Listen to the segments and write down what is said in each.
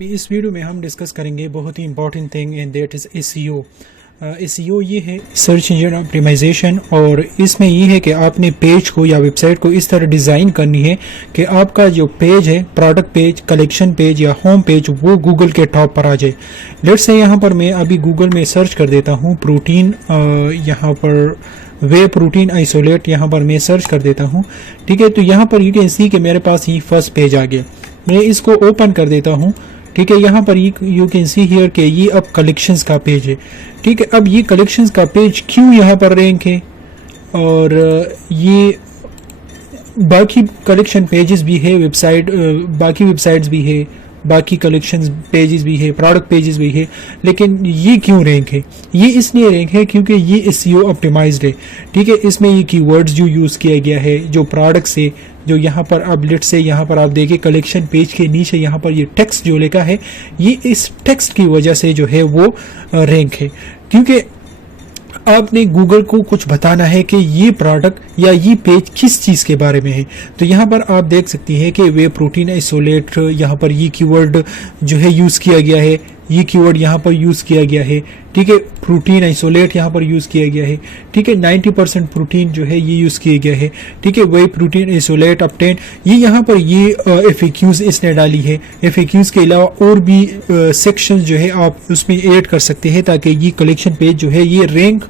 इस वीडियो में हम डिस्कस करेंगे बहुत ही important thing and that is SEO. SEO ये है सर्च इंजन ऑप्टिमाइजेशन, और इसमें ये है कि आपने पेज को या वेबसाइट को इस तरह डिज़ाइन करनी है कि आपका जो पेज है, प्रोडक्ट पेज, कलेक्शन पेज या होम पेज, वो गूगल के टॉप पर आ जाए। लेट्स से यहाँ पर मैं अभी गूगल में सर्च कर देता हूँ प्रोटीन, यहाँ पर वे प्रोटीन आइसोलेट, यहाँ पर मैं सर्च कर देता हूँ। ठीक है, तो यहाँ पर यू कैन सी कि मेरे पास ये फर्स्ट पेज आ गया। मैं इसको ओपन कर देता हूँ। ठीक है, यहाँ पर यू कैन सी हियर कि ये अब कलेक्शंस का पेज है। ठीक है, अब ये कलेक्शंस का पेज क्यों यहाँ पर रैंक है, और ये बाकी कलेक्शन पेजेस भी है, बाकी वेबसाइट्स भी है, बाकी कलेक्शन पेजेस भी है, प्रोडक्ट पेजेस भी है, लेकिन ये क्यों रैंक है? ये इसलिए रैंक है क्योंकि ये एसईओ ऑप्टिमाइज्ड है। ठीक है, इसमें ये कीवर्ड्स जो यूज़ किया गया है, जो प्रोडक्ट्स है, जो यहाँ पर अब लेट से यहाँ पर आप देखिए कलेक्शन पेज के नीचे यहाँ पर ये टेक्स्ट जो लिखा है, ये इस टेक्स्ट की वजह से जो है वो रैंक है, क्योंकि आपने गूगल को कुछ बताना है कि ये प्रोडक्ट या ये पेज किस चीज़ के बारे में है। तो यहाँ पर आप देख सकती हैं कि वे प्रोटीन आइसोलेट, यहाँ पर ये कीवर्ड जो है यूज़ किया गया है, ये कीवर्ड यहाँ पर यूज़ किया गया है। ठीक है, प्रोटीन आइसोलेट यहाँ पर यूज़ किया गया है। ठीक है, 90% प्रोटीन जो है ये यूज़ किया गया है। ठीक है, वही प्रोटीन आइसोलेट ऑब्टेन, ये यहाँ पर ये एफएक्यूज इसने डाली है। एफएक्यूज के अलावा और भी सेक्शन जो है आप उसमें ऐड कर सकते हैं ताकि ये कलेक्शन पेज जो है ये रैंक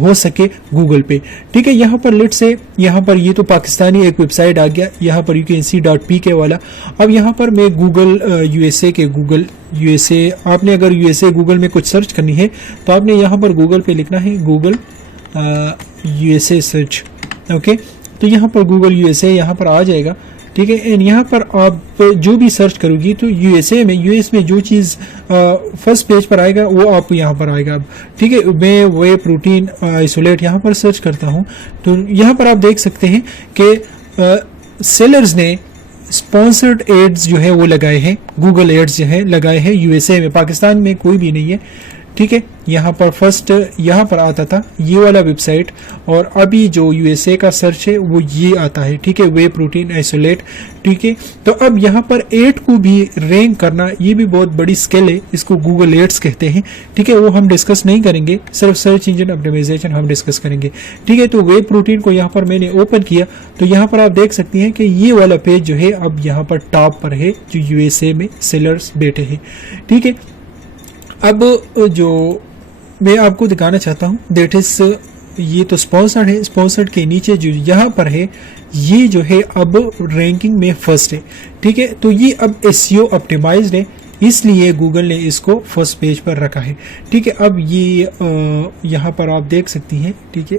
हो सके गूगल पे। ठीक है, यहाँ पर लेट से यहाँ पर ये तो पाकिस्तानी एक वेबसाइट आ गया, यहाँ पर UKNC.pk वाला। अब यहाँ पर मैं गूगल यूएसए के गूगल यूएसए, आपने अगर यूएसए गूगल में कुछ सर्च करनी है तो आपने यहाँ पर गूगल पे लिखना है गूगल यूएसए सर्च। ओके, तो यहाँ पर गूगल यूएसए यहाँ पर आ जाएगा। ठीक है, एंड यहाँ पर आप जो भी सर्च करोगी तो यूएस में जो चीज़ फर्स्ट पेज पर आएगा वो आपको यहाँ पर आएगा। अब ठीक है, मैं वे प्रोटीन आइसोलेट यहाँ पर सर्च करता हूँ तो यहाँ पर आप देख सकते हैं कि सेलर्स ने स्पॉन्सर्ड एड्स जो है वो लगाए हैं, गूगल एड्स जो है लगाए हैं यूएसए में, पाकिस्तान में कोई भी नहीं है। ठीक है, यहाँ पर फर्स्ट यहाँ पर आता था ये वाला वेबसाइट, और अभी जो यूएसए का सर्च है वो ये आता है। ठीक है, वे प्रोटीन आइसोलेट। ठीक है, तो अब यहाँ पर एड को भी रैंक करना ये भी बहुत बड़ी स्किल है, इसको गूगल एड्स कहते हैं। ठीक है, वो हम डिस्कस नहीं करेंगे, सिर्फ सर्च इंजन ऑप्टिमाइजेशन हम डिस्कस करेंगे। ठीक है, तो वे प्रोटीन को यहाँ पर मैंने ओपन किया तो यहाँ पर आप देख सकती हैं कि ये वाला पेज जो है अब यहाँ पर टॉप पर है, जो यूएसए में सेलर्स बैठे हैं। ठीक है, अब जो मैं आपको दिखाना चाहता हूँ दैट इज, ये तो स्पॉन्सर्ड है, स्पॉन्सर्ड के नीचे जो यहाँ पर है ये जो है अब रैंकिंग में फर्स्ट है। ठीक है, तो ये अब एसईओ ऑप्टिमाइज्ड है, इसलिए गूगल ने इसको फर्स्ट पेज पर रखा है। ठीक है, अब ये यहाँ पर आप देख सकती हैं। ठीक है,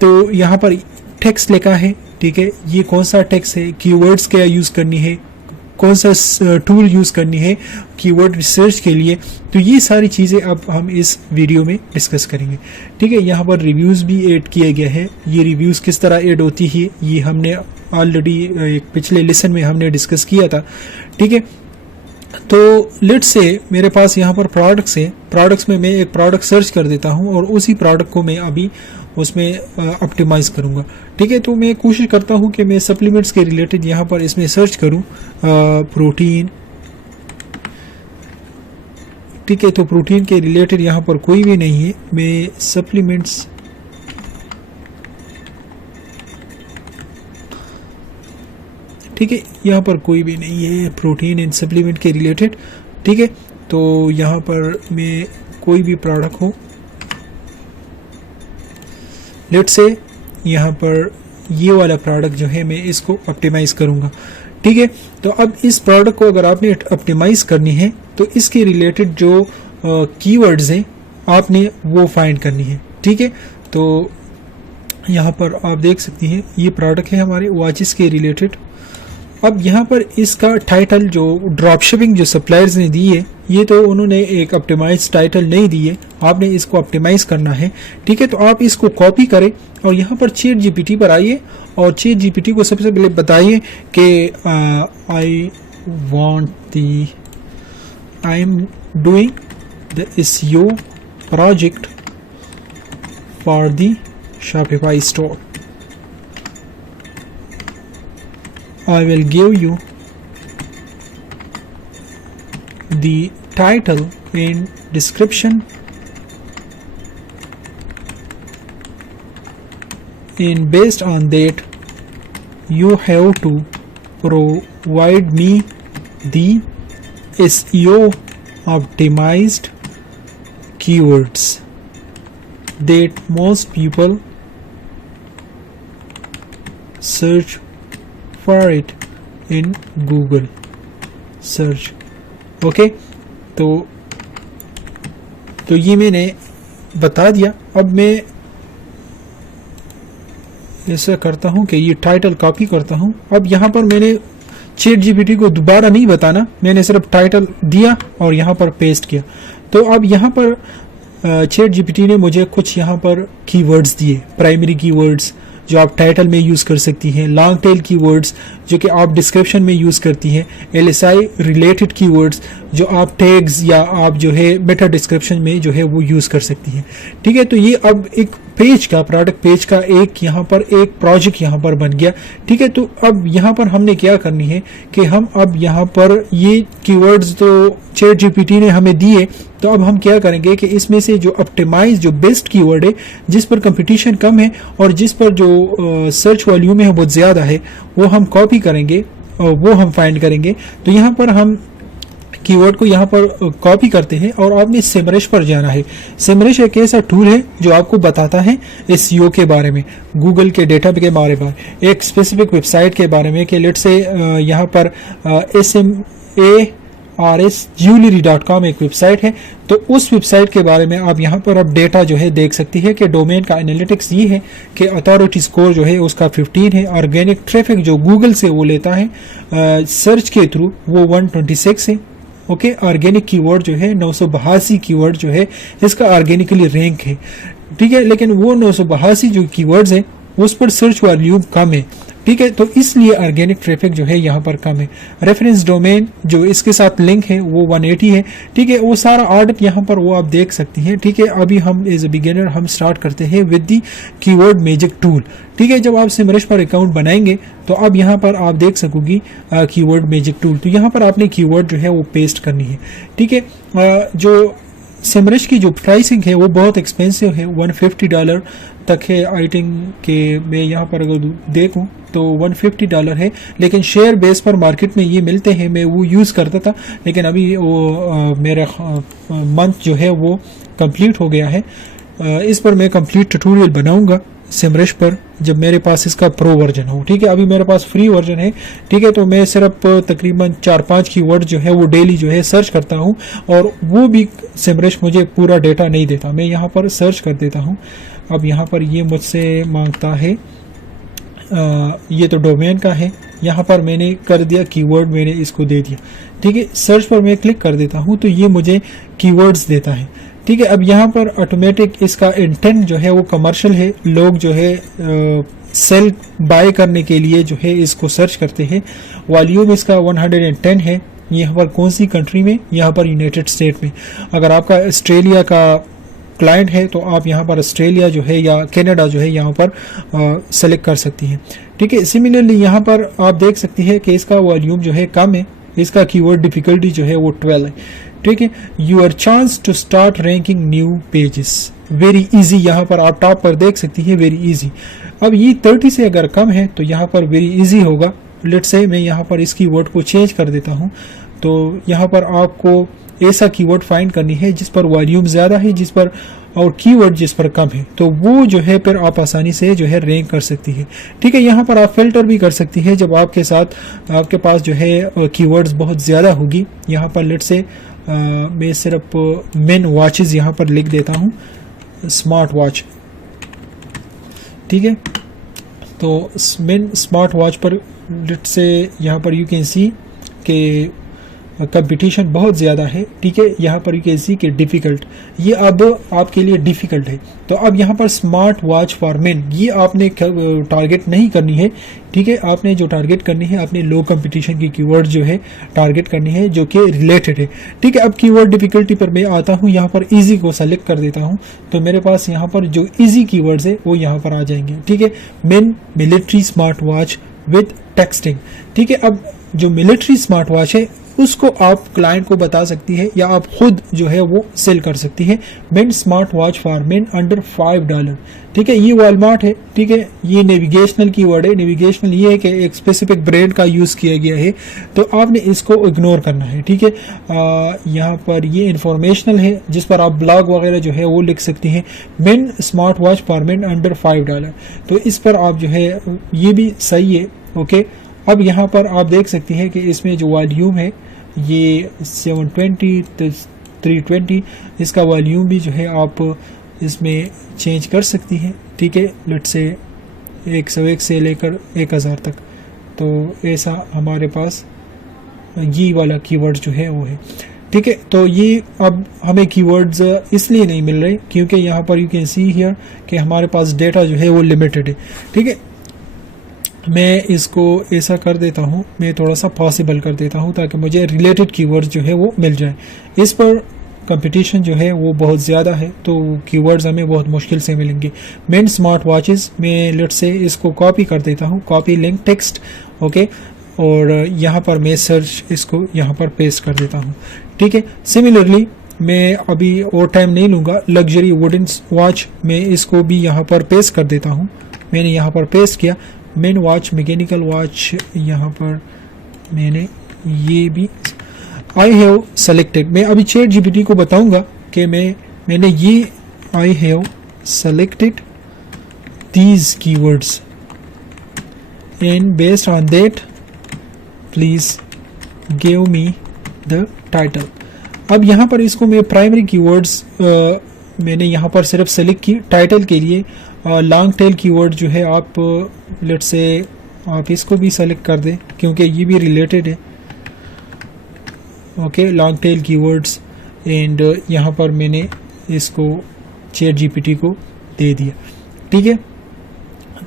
तो यहाँ पर टेक्स्ट लिखा है। ठीक है, ये कौन सा टेक्स्ट है, कीवर्ड्स क्या यूज़ करनी है, कौन सा टूल यूज़ करनी है कीवर्ड रिसर्च के लिए, तो ये सारी चीज़ें अब हम इस वीडियो में डिस्कस करेंगे। ठीक है, यहाँ पर रिव्यूज़ भी ऐड किया गया है। ये रिव्यूज़ किस तरह ऐड होती है ये हमने ऑलरेडी एक पिछले लेसन में हमने डिस्कस किया था। ठीक है, तो लेट्स से मेरे पास यहाँ पर प्रोडक्ट्स है, प्रोडक्ट्स में मैं एक प्रोडक्ट सर्च कर देता हूँ और उसी प्रोडक्ट को मैं अभी उसमें ऑप्टिमाइज करूँगा। ठीक है, तो मैं कोशिश करता हूँ कि मैं सप्लीमेंट्स के रिलेटेड यहाँ पर इसमें सर्च करूँ प्रोटीन। ठीक है, तो प्रोटीन के रिलेटेड यहाँ पर कोई भी नहीं है, मैं सप्लीमेंट्स ठीक है, यहाँ पर कोई भी नहीं है प्रोटीन एंड सप्लीमेंट के रिलेटेड। ठीक है, तो यहाँ पर मैं कोई भी प्रोडक्ट हो, लेट्स से यहाँ पर ये वाला प्रोडक्ट जो है मैं इसको ऑप्टिमाइज करूँगा। ठीक है, तो अब इस प्रोडक्ट को अगर आपने ऑप्टिमाइज करनी है तो इसके रिलेटेड जो कीवर्ड्स हैं आपने वो फाइंड करनी है। ठीक है, तो यहाँ पर आप देख सकती हैं ये प्रोडक्ट है हमारे वॉचेस के रिलेटेड। अब यहाँ पर इसका टाइटल जो ड्रॉप शिपिंग जो सप्लायर्स ने दी है, ये तो उन्होंने एक ऑप्टिमाइज टाइटल नहीं दी है, आपने इसको ऑप्टिमाइज करना है। ठीक है, तो आप इसको कॉपी करें और यहाँ पर चैट जीपीटी पर आइए और चैट जीपीटी को सबसे पहले बताइए कि I am doing the SEO project for the Shopify store. I will give you the title in description, and based on that you have to provide me the SEO optimized keywords that most people search for it in Google search. Okay, तो ये मैंने बता दिया। अब मैं ऐसा करता हूं कि ये टाइटल कॉपी करता हूं। अब यहाँ पर मैंने चैट जीपीटी को दोबारा नहीं बताना, मैंने सिर्फ टाइटल दिया और यहाँ पर पेस्ट किया। तो अब यहाँ पर चैट जीपीटी ने मुझे कुछ यहाँ पर कीवर्ड्स दिए, प्राइमरी कीवर्ड्स जो आप टाइटल में यूज़ कर सकती हैं, लॉन्ग टेल कीवर्ड्स जो कि आप डिस्क्रिप्शन में यूज़ करती हैं, LSI रिलेटेड कीवर्ड्स जो आप टैग्स या आप जो है मेटा डिस्क्रिप्शन में जो है वो यूज़ कर सकती हैं। ठीक है, तो ये अब एक पेज का, प्रोडक्ट पेज का एक यहाँ पर एक प्रोजेक्ट यहाँ पर बन गया। ठीक है, तो अब यहाँ पर हमने क्या करनी है कि हम अब यहाँ पर ये कीवर्ड्स तो चैट जीपीटी ने हमें दिए, तो अब हम क्या करेंगे कि इसमें से जो ऑप्टिमाइज जो बेस्ट कीवर्ड है, जिस पर कंपटीशन कम है और जिस पर जो सर्च वॉल्यूम है बहुत ज़्यादा है, वो हम कॉपी करेंगे और वो हम फाइंड करेंगे। तो यहाँ पर हम कीवर्ड को यहाँ पर कॉपी करते हैं और आपने सेमरश पर जाना है। सेमरश एक ऐसा टूल है जो आपको बताता है SEO के बारे में, गूगल के डेटा के बारे में, एक स्पेसिफिक वेबसाइट के बारे में कि लेट से यहाँ पर SMARSjewelry.com एक वेबसाइट है, तो उस वेबसाइट के बारे में आप यहाँ पर अब डेटा जो है देख सकती है कि डोमेन का एनालिटिक्स ये है कि अथॉरिटी स्कोर जो है उसका 15 है, ऑर्गेनिक ट्रैफिक जो गूगल से वो लेता है सर्च के थ्रू वो 126 है। ओके, ऑर्गेनिक कीवर्ड जो है 982 कीवर्ड जो है इसका ऑर्गेनिकली रैंक है। ठीक है, लेकिन वो 982 जो कीवर्ड्स है उस पर सर्च वॉल्यूम कम है। ठीक है, तो इसलिए ऑर्गेनिक ट्रैफिक जो है यहाँ पर कम है। रेफरेंस डोमेन जो इसके साथ लिंक है वो 180 है। ठीक है, वो सारा ऑडिट यहाँ पर वो आप देख सकती हैं। ठीक है, अभी हम एज ए बिगिनर हम स्टार्ट करते हैं with the keyword magic tool. ठीक है, जब आप सेमरश पर अकाउंट बनाएंगे तो अब यहाँ पर आप देख सकोगी कीवर्ड मैजिक टूल, तो यहाँ पर आपने कीवर्ड जो है वो पेस्ट करनी है। ठीक है, जो सेमरश की जो प्राइसिंग है वो बहुत एक्सपेंसिव है, $150 तक है। आई थिंक के मैं यहाँ पर अगर देखूँ तो $150 है, लेकिन शेयर बेस पर मार्केट में ये मिलते हैं। मैं वो यूज़ करता था, लेकिन अभी वो मेरा मंथ जो है वो कंप्लीट हो गया है। इस पर मैं कंप्लीट ट्यूटोरियल बनाऊंगा सेमरश पर जब मेरे पास इसका प्रो वर्जन हो। ठीक है, अभी मेरे पास फ्री वर्जन है। ठीक है, तो मैं सिर्फ तकरीबन 4-5 कीवर्ड जो है वो डेली जो है सर्च करता हूँ, और वो भी सेमरश मुझे पूरा डेटा नहीं देता, मैं यहाँ पर सर्च कर देता हूँ। अब यहाँ पर ये मुझसे मांगता है, ये तो डोमेन का है, यहाँ पर मैंने कर दिया कीवर्ड, मैंने इसको दे दिया। ठीक है, सर्च पर मैं क्लिक कर देता हूँ तो ये मुझे कीवर्ड्स देता है। ठीक है, अब यहाँ पर ऑटोमेटिक इसका इंटेंट जो है वो कमर्शियल है, लोग जो है सेल बाय करने के लिए जो है इसको सर्च करते हैं। वॉल्यूम इसका 110 है। यहाँ पर कौन सी कंट्री में, यहाँ पर यूनाइटेड स्टेट में। अगर आपका ऑस्ट्रेलिया का क्लाइंट है तो आप यहाँ पर ऑस्ट्रेलिया जो है या कनाडा जो है यहाँ पर सेलेक्ट कर सकती हैं। ठीक है, सिमिलरली यहाँ पर आप देख सकती है कि इसका वॉल्यूम जो है कम है, इसका कीवर्ड डिफिकल्टी जो है वो 12 है। ठीक है, your chance to start ranking new pages very easy, यहाँ पर आप टॉप पर देख सकती हैं वेरी इजी। अब ये 30 से अगर कम है तो यहाँ पर वेरी इजी होगा। लेट्स से मैं यहाँ पर इस कीवर्ड को चेंज कर देता हूँ, तो यहाँ पर आपको ऐसा कीवर्ड फाइंड करनी है जिस पर वॉल्यूम ज़्यादा है, जिस पर और कीवर्ड जिस पर कम है, तो वो जो है फिर आप आसानी से जो है रैंक कर सकती है। ठीक है, यहाँ पर आप फिल्टर भी कर सकती है जब आपके पास जो है कीवर्ड्स बहुत ज़्यादा होगी। यहाँ पर लेट से मैं सिर्फ मेन वॉचेस यहाँ पर लिख देता हूँ, स्मार्ट वॉच। ठीक है, तो मेन स्मार्ट वॉच पर लेट से यहाँ पर यू कैन सी के कंपटीशन बहुत ज़्यादा है। ठीक है, यहाँ पर यू कैन सी के डिफ़िकल्ट, ये अब आपके लिए डिफ़िकल्ट है। तो अब यहाँ पर स्मार्ट वॉच फॉर मेन, ये आपने टारगेट नहीं करनी है। ठीक है, आपने जो टारगेट करनी है आपने लो कंपटीशन की कीवर्ड जो है टारगेट करनी है जो कि रिलेटेड है। ठीक है, अब कीवर्ड डिफ़िकल्टी पर मैं आता हूँ, यहाँ पर इजी को सेलेक्ट कर देता हूँ, तो मेरे पास यहाँ पर जो इजी कीवर्ड्स है वो यहाँ पर आ जाएंगे। ठीक है, main military smart watch with texting. ठीक है, अब जो मिलिट्री स्मार्ट वॉच है उसको आप क्लाइंट को बता सकती है या आप खुद जो है वो सेल कर सकती है। Main smart watch for main under $5, ठीक है। ये वॉलमार्ट है, ठीक है। ये नेविगेशनल कीवर्ड है। नेविगेशनल ये है कि एक स्पेसिफिक ब्रांड का यूज किया गया है, तो आपने इसको इग्नोर करना है, ठीक है। यहाँ पर ये इंफॉर्मेशनल है जिस पर आप ब्लॉग वगैरह जो है वो लिख सकती हैं। Main smart watch for main under $5, तो इस पर आप जो है ये भी सही है, ओके। अब यहाँ पर आप देख सकती हैं कि इसमें जो वॉल्यूम है ये 720 320, इसका वॉल्यूम भी जो है आप इसमें चेंज कर सकती हैं, ठीक है। लेट्स से 101 से लेकर 1000 तक, तो ऐसा हमारे पास ये वाला कीवर्ड जो है वो है, ठीक है। तो ये अब हमें कीवर्ड्स इसलिए नहीं मिल रहे क्योंकि यहाँ पर यू कैन सी हियर कि हमारे पास डेटा जो है वो लिमिटेड है, ठीक है। मैं इसको ऐसा कर देता हूँ, मैं थोड़ा सा पॉसिबल कर देता हूँ ताकि मुझे रिलेटेड कीवर्ड्स जो है वो मिल जाए। इस पर कंपटीशन जो है वो बहुत ज़्यादा है, तो कीवर्ड्स हमें बहुत मुश्किल से मिलेंगे। मेन स्मार्ट वॉचेस में लेट्स से इसको कॉपी कर देता हूँ, कॉपी लिंक टेक्स्ट, ओके। और यहाँ पर मैं सर्च इसको यहाँ पर पेस्ट कर देता हूँ, ठीक है। सिमिलरली मैं अभी और टाइम नहीं लूँगा, लग्जरी वुडन वॉच में इसको भी यहाँ पर पेस्ट कर देता हूँ। मैंने यहाँ पर पेस्ट किया। मेन वॉच मैकेनिकल वॉच, यहाँ पर मैंने ये भी आई हैव सेलेक्टेड। मैं अभी चैट जीपीटी को बताऊंगा कि मैंने ये I have selected these keywords and based on that please give me the title. अब यहाँ पर इसको मैं प्राइमरी कीवर्ड्स मैंने यहाँ पर सिर्फ सेलेक्ट की। टाइटल के लिए लॉन्ग टेल कीवर्ड जो है आप लेट्स से आप इसको भी सेलेक्ट कर दें क्योंकि ये भी रिलेटेड है, okay. Long tail keywords and यहाँ पर मैंने इसको चैट जीपीटी को दे दिया, ठीक है।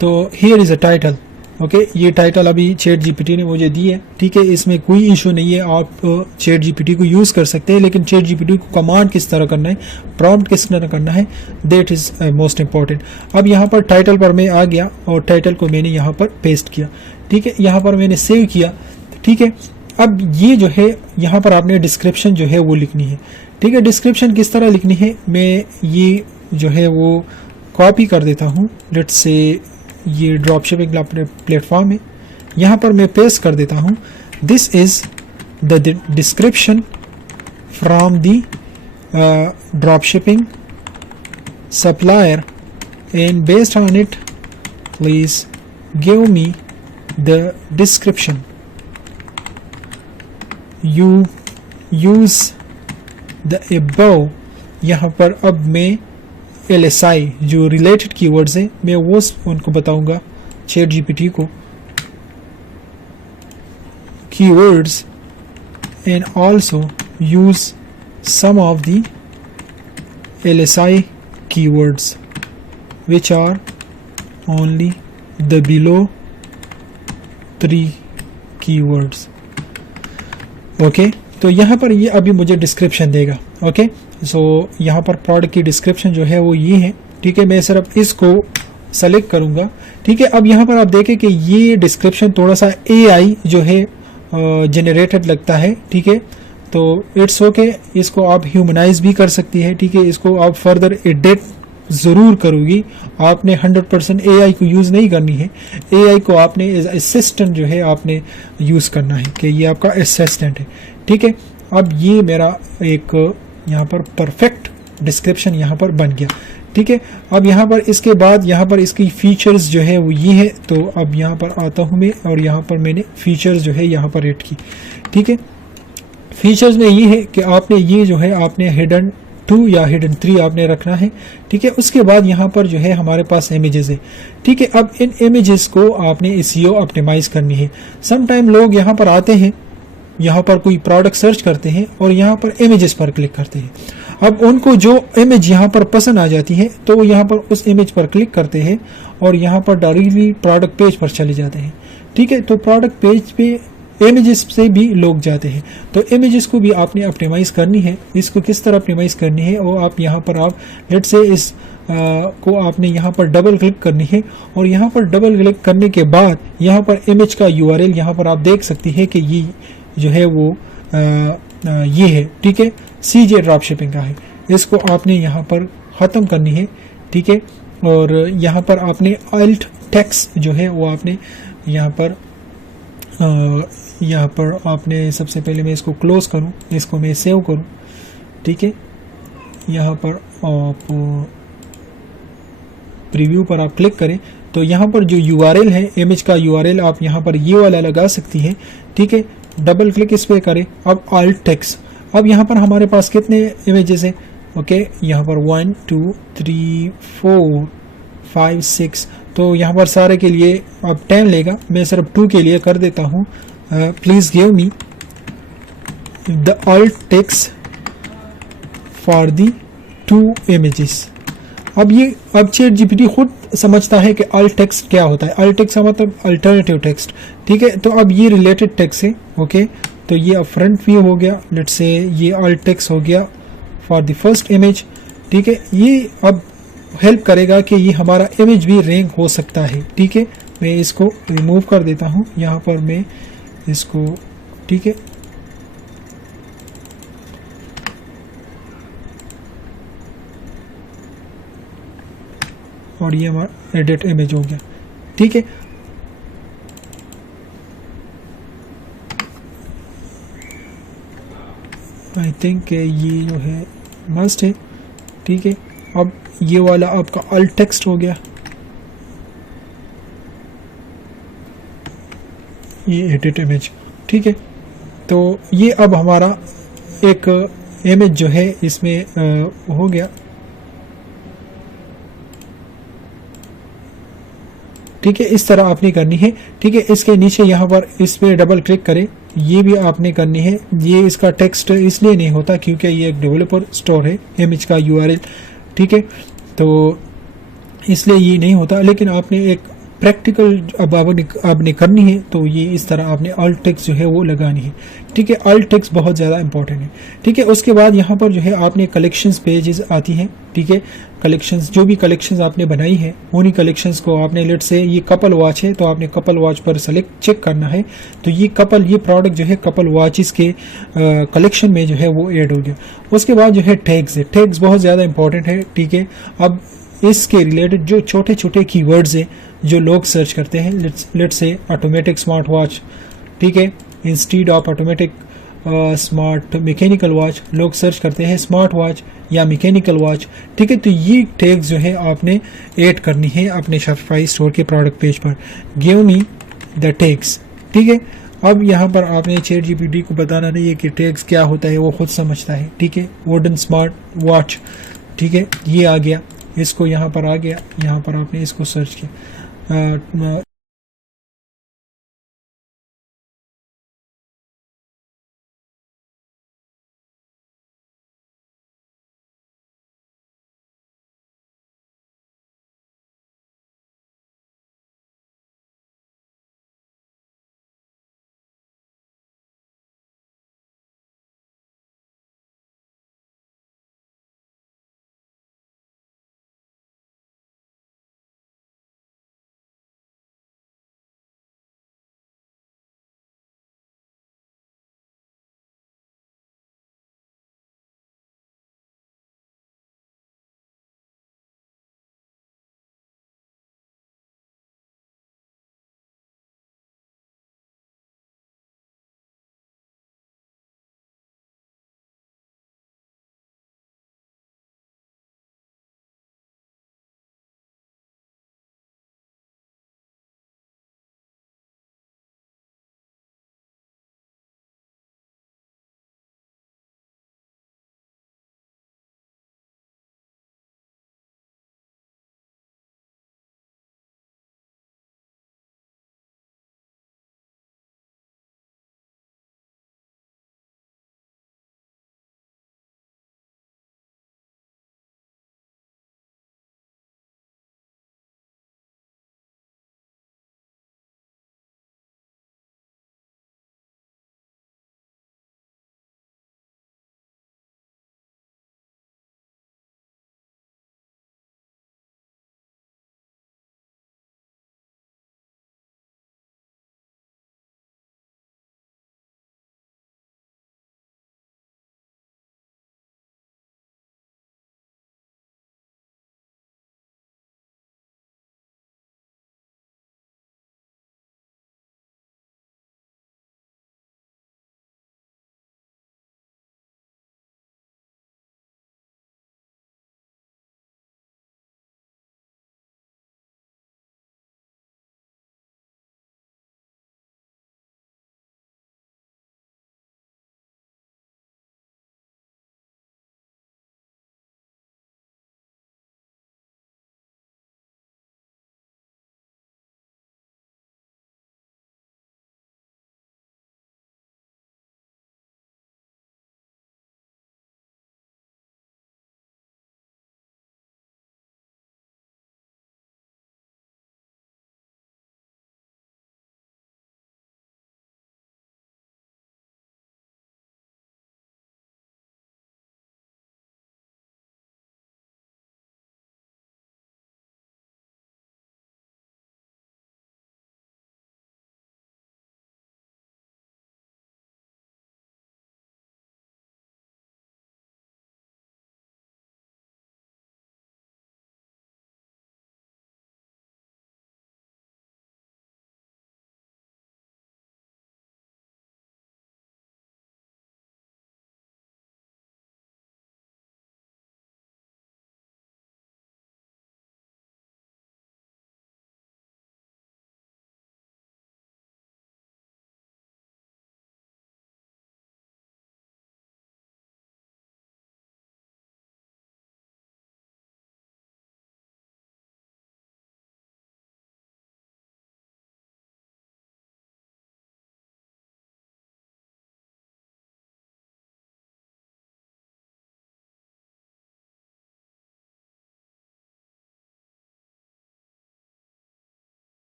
तो here is a title, okay. ये टाइटल अभी चैट जीपीटी ने मुझे दी है, ठीक है। इसमें कोई इशू नहीं है, आप चैट जीपीटी को यूज़ कर सकते हैं, लेकिन चैट जीपीटी को कमांड किस तरह करना है, प्रॉम्प्ट किस तरह करना है, दैट इज़ मोस्ट इंपॉर्टेंट। अब यहाँ पर टाइटल पर मैं आ गया और टाइटल को मैंने यहाँ पर पेस्ट किया, ठीक है। यहाँ पर मैंने सेव किया, ठीक है। अब ये जो है यहाँ पर आपने डिस्क्रिप्शन जो है वो लिखनी है, ठीक है। डिस्क्रिप्शन किस तरह लिखनी है, मैं ये जो है वो कॉपी कर देता हूँ। लेट्स से ये ड्रॉप शिपिंग प्लेटफॉर्म है, यहाँ पर मैं पेस्ट कर देता हूँ। This is the description from the drop shipping supplier and based on it please give me the description. You use the above. यहाँ पर अब मैं LSI जो रिलेटेड कीवर्ड्स हैं मैं वो उनको बताऊंगा चैट जीपीटी को। Keywords and also use some of the LSI keywords which are only the below 3 keywords, okay. तो यहाँ पर ये अभी मुझे डिस्क्रिप्शन देगा, ओके। सो यहाँ पर प्रोडक्ट की डिस्क्रिप्शन जो है वो ये है, ठीक है। मैं सिर्फ इसको सेलेक्ट करूँगा, ठीक है। अब यहाँ पर आप देखें कि ये डिस्क्रिप्शन थोड़ा सा AI जो है जनरेटेड लगता है, ठीक है। तो इट्स ओके, इसको आप ह्यूमनाइज भी कर सकती है, ठीक है। इसको आप फर्दर एडिट ज़रूर करोगी, आपने 100% AI को यूज़ नहीं करनी है। AI को आपने एज असिस्टेंट जो है आपने यूज़ करना है कि ये आपका असिस्टेंट है, ठीक है। अब ये मेरा एक यहाँ पर परफेक्ट डिस्क्रिप्शन यहाँ पर बन गया, ठीक है। अब यहाँ पर इसके बाद यहाँ पर इसकी फीचर्स जो है वो ये है, तो अब यहाँ पर आता हूँ मैं और यहाँ पर मैंने फीचर्स जो है यहाँ पर ऐड की, ठीक है। फीचर्स में ये है कि आपने ये जो है आपने हिडन 2 या हिडन 3 आपने रखना है, ठीक है। उसके बाद यहाँ पर जो है हमारे पास इमेजेस है, ठीक है। अब इन इमेजेस को आपने SEO ऑप्टिमाइज करनी है। सम टाइम लोग यहाँ पर आते हैं, यहाँ पर कोई प्रोडक्ट सर्च करते हैं और यहाँ पर इमेजेस पर क्लिक करते हैं। अब उनको जो इमेज यहाँ पर पसंद आ जाती है तो वो यहाँ पर उस इमेज पर क्लिक करते हैं और यहाँ पर डायरेक्टली प्रोडक्ट पेज पर चले जाते हैं, ठीक है। तो प्रोडक्ट पेज पे इमेजेस से भी लोग जाते हैं, तो इमेजेस को भी आपने ऑप्टिमाइज करनी है। इसको किस तरह ऑप्टिमाइज करनी है वो आप यहाँ पर आप लेट्स से इस को आपने यहाँ पर डबल क्लिक करनी है और यहाँ पर डबल क्लिक करने के बाद यहाँ पर इमेज का URL यहाँ पर आप देख सकती है कि ये जो है वो ये है, ठीक है, CJ ड्रॉप शिपिंग का है। इसको आपने यहाँ पर ख़त्म करनी है, ठीक है। और यहाँ पर आपने अल्ट टेक्स्ट जो है वो आपने यहाँ पर आपने सबसे पहले मैं इसको क्लोज करूँ, इसको मैं सेव करूँ, ठीक है। यहाँ पर आप प्रीव्यू पर आप क्लिक करें तो यहाँ पर जो URL है, इमेज का URL आप यहाँ पर ये वाला लगा सकती हैं, ठीक है। डबल क्लिक इस पे करें। अब अल्ट टेक्स्ट, अब यहाँ पर हमारे पास कितने इमेजेस हैं, ओके, यहाँ पर 1 2 3 4 5 6, तो यहाँ पर सारे के लिए अब 10 लेगा, मैं सिर्फ 2 के लिए कर देता हूँ। Please give me the alt text for the 2 images. अब ChatGPT खुद समझता है कि अल्ट टेक्स्ट क्या होता है। अल्ट टेक्स्ट का मतलब अल्टरनेटिव टेक्स्ट, ठीक है। तो अब ये रिलेटेड टेक्स्ट है, ओके। तो ये अब फ्रंट व्यू हो गया, लेट्स से ये अल्ट टेक्स्ट हो गया फॉर द फर्स्ट इमेज, ठीक है। ये अब हेल्प करेगा कि ये हमारा इमेज भी रैंक हो सकता है, ठीक है। मैं इसको रिमूव कर देता हूँ, यहाँ पर मैं इसको, ठीक है, और ये हमारा एडिट इमेज हो गया, ठीक है। आई थिंक ये जो है मस्ट है, ठीक है। अब ये वाला आपका अल्ट टेक्स्ट हो गया, ये एडिट इमेज, ठीक है। तो ये अब हमारा एक इमेज जो है इसमें हो गया, ठीक है। इस तरह आपने करनी है, ठीक है। इसके नीचे यहाँ पर इस पे डबल क्लिक करें, ये भी आपने करनी है। ये इसका टेक्स्ट इसलिए नहीं होता क्योंकि ये एक डेवलपर स्टोर है, इमेज का URL, ठीक है। तो इसलिए ये नहीं होता, लेकिन आपने एक प्रैक्टिकल अब आपने करनी है तो ये इस तरह आपने अल्ट टेक्स्ट जो है वो लगानी है, ठीक है। अल्ट टेक्स्ट बहुत ज़्यादा इंपॉर्टेंट है, ठीक है। उसके बाद यहाँ पर जो है आपने कलेक्शंस पेजेस आती हैं, ठीक है। कलेक्शंस, जो भी कलेक्शंस आपने बनाई है उन्हीं कलेक्शंस को आपने, लेट से ये कपल वॉच है तो आपने कपल वॉच पर सेलेक्ट चेक करना है। तो ये प्रोडक्ट जो है कपल वॉचेस के कलेक्शन में जो है वो ऐड हो गया। उसके बाद जो है टैग्स है, टैग्स बहुत ज़्यादा इंपॉर्टेंट है, ठीक है। अब इसके रिलेटेड जो छोटे छोटे कीवर्ड्स हैं जो लोग सर्च करते हैं, let's say automatic smart watch, ठीक है, instead of automatic smart mechanical watch, लोग सर्च करते हैं स्मार्ट वॉच या मैकेनिकल वॉच, ठीक है। तो ये टैग्स जो है आपने ऐड करनी है अपने शॉपिफाई स्टोर के प्रोडक्ट पेज पर। गिव मी द टैग्स, ठीक है। अब यहाँ पर आपने ChatGPT को बताना नहीं है कि टैग्स क्या होता है, वो खुद समझता है, ठीक है। वुडन स्मार्ट वॉच, ठीक है, ये आ गया, इसको यहाँ पर आ गया, यहाँ पर आपने इसको सर्च किया।